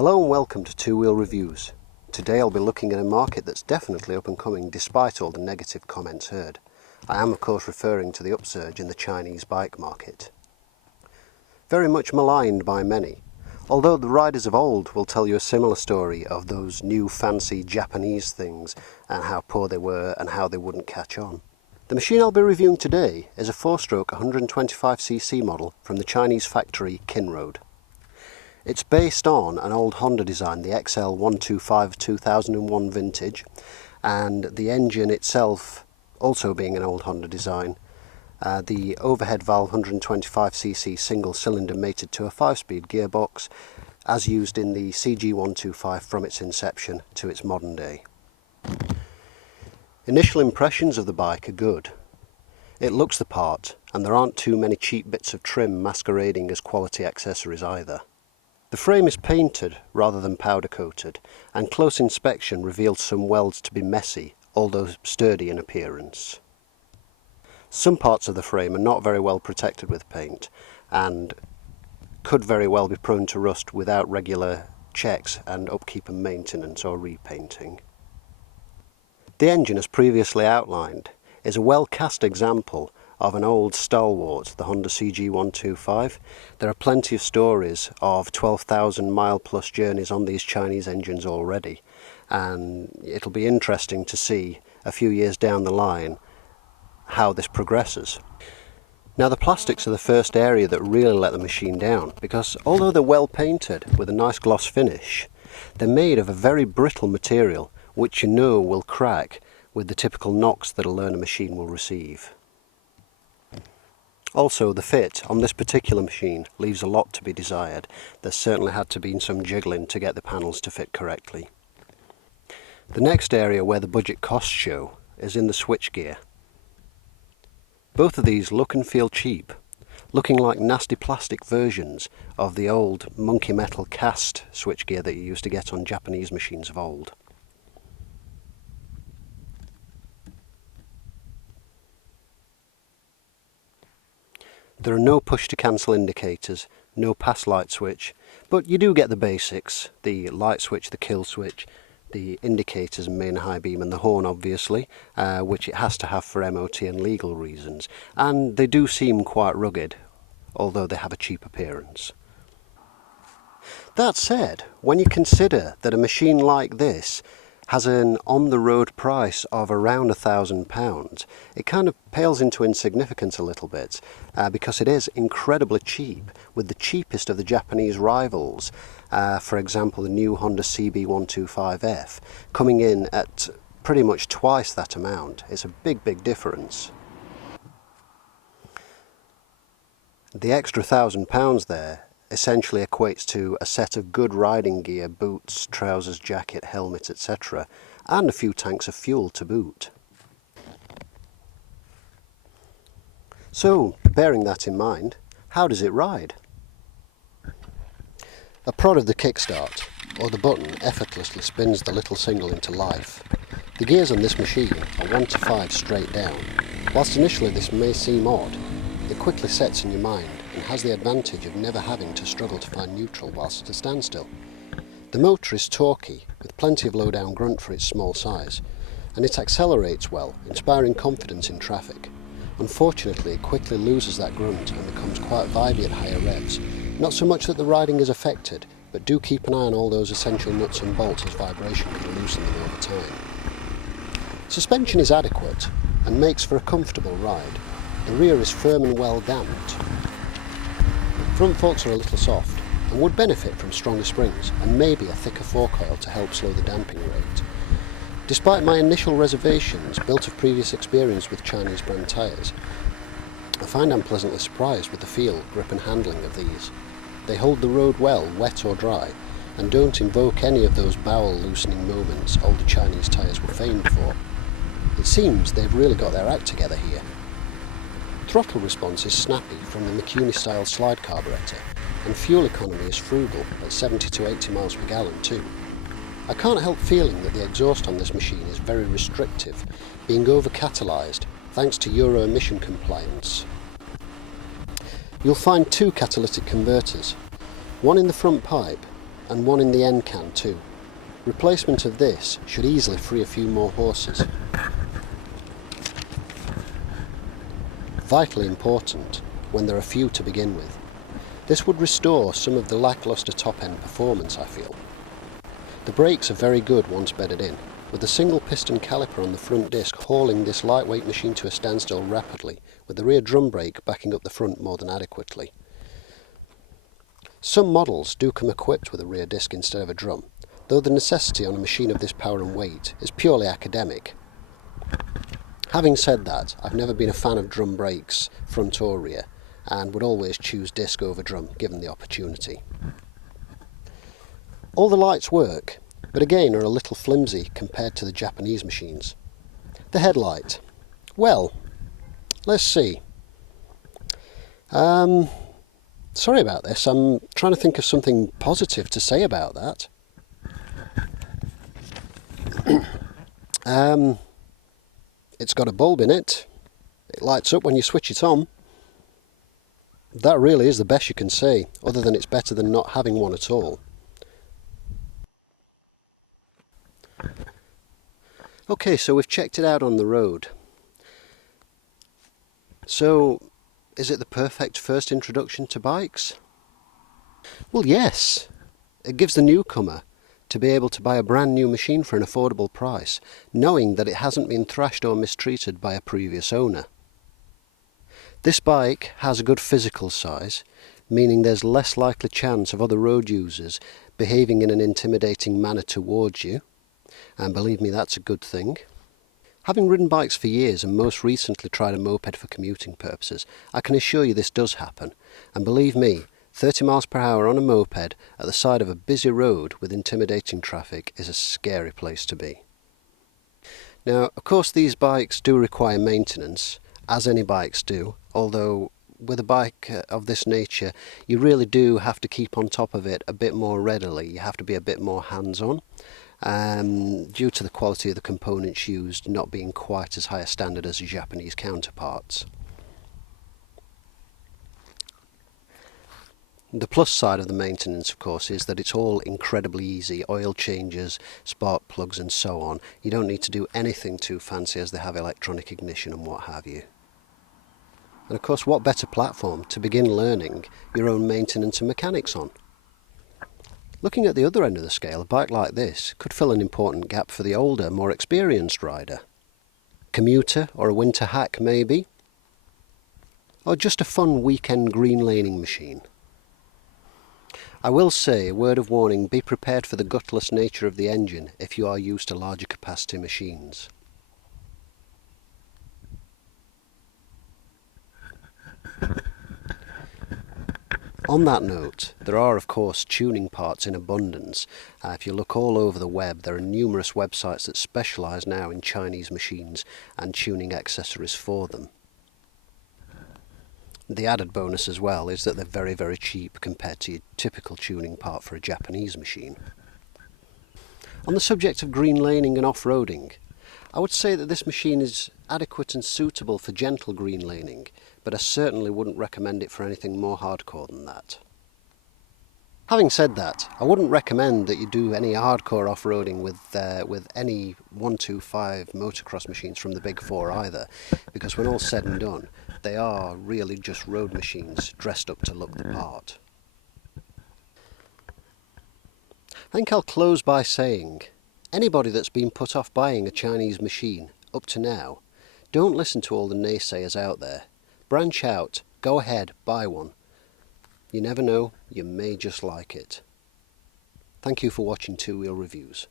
Hello and welcome to Two Wheel Reviews. Today I'll be looking at a market that's definitely up and coming despite all the negative comments heard. I am of course referring to the upsurge in the Chinese bike market. Very much maligned by many, although the riders of old will tell you a similar story of those new fancy Japanese things and how poor they were and how they wouldn't catch on. The machine I'll be reviewing today is a 4-stroke 125cc model from the Chinese factory Kinroad. It's based on an old Honda design, the XL 125 2001 vintage, and the engine itself also being an old Honda design. The overhead valve 125cc single cylinder mated to a 5-speed gearbox, as used in the CG125 from its inception to its modern day. Initial impressions of the bike are good. It looks the part, and there aren't too many cheap bits of trim masquerading as quality accessories either. The frame is painted rather than powder coated, and close inspection revealed some welds to be messy, although sturdy in appearance. Some parts of the frame are not very well protected with paint, and could very well be prone to rust without regular checks and upkeep and maintenance or repainting. The engine, as previously outlined, is a well-cast example of an old stalwart, the Honda CG125. There are plenty of stories of 12,000 mile plus journeys on these Chinese engines already, and it'll be interesting to see a few years down the line how this progresses. Now, the plastics are the first area that really let the machine down, because although they're well painted with a nice gloss finish, they're made of a very brittle material which you know will crack with the typical knocks that a learner machine will receive. Also, the fit on this particular machine leaves a lot to be desired. There certainly had to be some jiggling to get the panels to fit correctly. The next area where the budget costs show is in the switchgear. Both of these look and feel cheap, looking like nasty plastic versions of the old monkey metal cast switchgear that you used to get on Japanese machines of old. There are no push-to-cancel indicators, no pass light switch, but you do get the basics, the light switch, the kill switch, the indicators and main high beam, and the horn obviously, which it has to have for MOT and legal reasons, and they do seem quite rugged, although they have a cheap appearance. That said, when you consider that a machine like this has an on-the-road price of around £1,000, it kind of pales into insignificance a little bit, because it is incredibly cheap, with the cheapest of the Japanese rivals, for example the new Honda CB125F, coming in at pretty much twice that amount. It's a big difference. The extra £1,000 there essentially equates to a set of good riding gear, boots, trousers, jacket, helmet, etc., and a few tanks of fuel to boot. So, bearing that in mind, how does it ride? A prod of the kickstart, or the button, effortlessly spins the little single into life. The gears on this machine are 1 to 5 straight down. Whilst initially this may seem odd, it quickly sets in your mind and has the advantage of never having to struggle to find neutral whilst at a standstill. The motor is torquey, with plenty of low-down grunt for its small size, and it accelerates well, inspiring confidence in traffic. Unfortunately, it quickly loses that grunt and becomes quite vibey at higher revs. Not so much that the riding is affected, but do keep an eye on all those essential nuts and bolts, as vibration can loosen them over time. Suspension is adequate and makes for a comfortable ride. The rear is firm and well damped. Front forks are a little soft and would benefit from stronger springs and maybe a thicker fork oil to help slow the damping rate. Despite my initial reservations built of previous experience with Chinese brand tyres, I find I'm pleasantly surprised with the feel, grip and handling of these. They hold the road well, wet or dry, and don't invoke any of those bowel loosening moments older Chinese tyres were famed for. It seems they've really got their act together here. Throttle response is snappy from the McCuney style slide carburettor, and fuel economy is frugal at 70 to 80 miles per gallon too. I can't help feeling that the exhaust on this machine is very restrictive, being over-catalysed thanks to Euro emission compliance. You'll find two catalytic converters, one in the front pipe and one in the end can too. Replacement of this should easily free a few more horses. Vitally important when there are few to begin with. This would restore some of the lacklustre top-end performance, I feel. The brakes are very good once bedded in, with a single piston caliper on the front disc hauling this lightweight machine to a standstill rapidly, with the rear drum brake backing up the front more than adequately. Some models do come equipped with a rear disc instead of a drum, though the necessity on a machine of this power and weight is purely academic. Having said that, I've never been a fan of drum brakes, front or rear, and would always choose disc over drum given the opportunity. All the lights work, but again are a little flimsy compared to the Japanese machines. The headlight. Well, let's see. Sorry about this, I'm trying to think of something positive to say about that. It's got a bulb in it. It lights up when you switch it on. That really is the best you can say, other than it's better than not having one at all. Okay, so we've checked it out on the road. So, is it the perfect first introduction to bikes? Well, yes. It gives the newcomer to be able to buy a brand new machine for an affordable price, knowing that it hasn't been thrashed or mistreated by a previous owner. This bike has a good physical size, meaning there's less likely chance of other road users behaving in an intimidating manner towards you, and believe me, that's a good thing. Having ridden bikes for years and most recently tried a moped for commuting purposes, I can assure you this does happen, and believe me, 30 miles per hour on a moped at the side of a busy road with intimidating traffic is a scary place to be. Now, of course, these bikes do require maintenance, as any bikes do, although with a bike of this nature, you really do have to keep on top of it a bit more readily. You have to be a bit more hands-on, due to the quality of the components used not being quite as high a standard as your Japanese counterparts. The plus side of the maintenance, of course, is that it's all incredibly easy. Oil changes, spark plugs and so on. You don't need to do anything too fancy, as they have electronic ignition and what have you. And of course, what better platform to begin learning your own maintenance and mechanics on? Looking at the other end of the scale, a bike like this could fill an important gap for the older, more experienced rider. Commuter or a winter hack maybe? Or just a fun weekend green laning machine? I will say, a word of warning, be prepared for the gutless nature of the engine if you are used to larger capacity machines. On that note, there are of course tuning parts in abundance. If you look all over the web, there are numerous websites that specialise now in Chinese machines and tuning accessories for them. The added bonus as well is that they're very, very cheap compared to your typical tuning part for a Japanese machine. On the subject of green laning and off-roading, I would say that this machine is adequate and suitable for gentle green laning, but I certainly wouldn't recommend it for anything more hardcore than that. Having said that, I wouldn't recommend that you do any hardcore off-roading with any 125 motocross machines from the Big Four either, because when all's said and done, they are really just road machines dressed up to look the part. I think I'll close by saying, anybody that's been put off buying a Chinese machine up to now, don't listen to all the naysayers out there. Branch out, go ahead, buy one. You never know, you may just like it. Thank you for watching Two Wheel Reviews.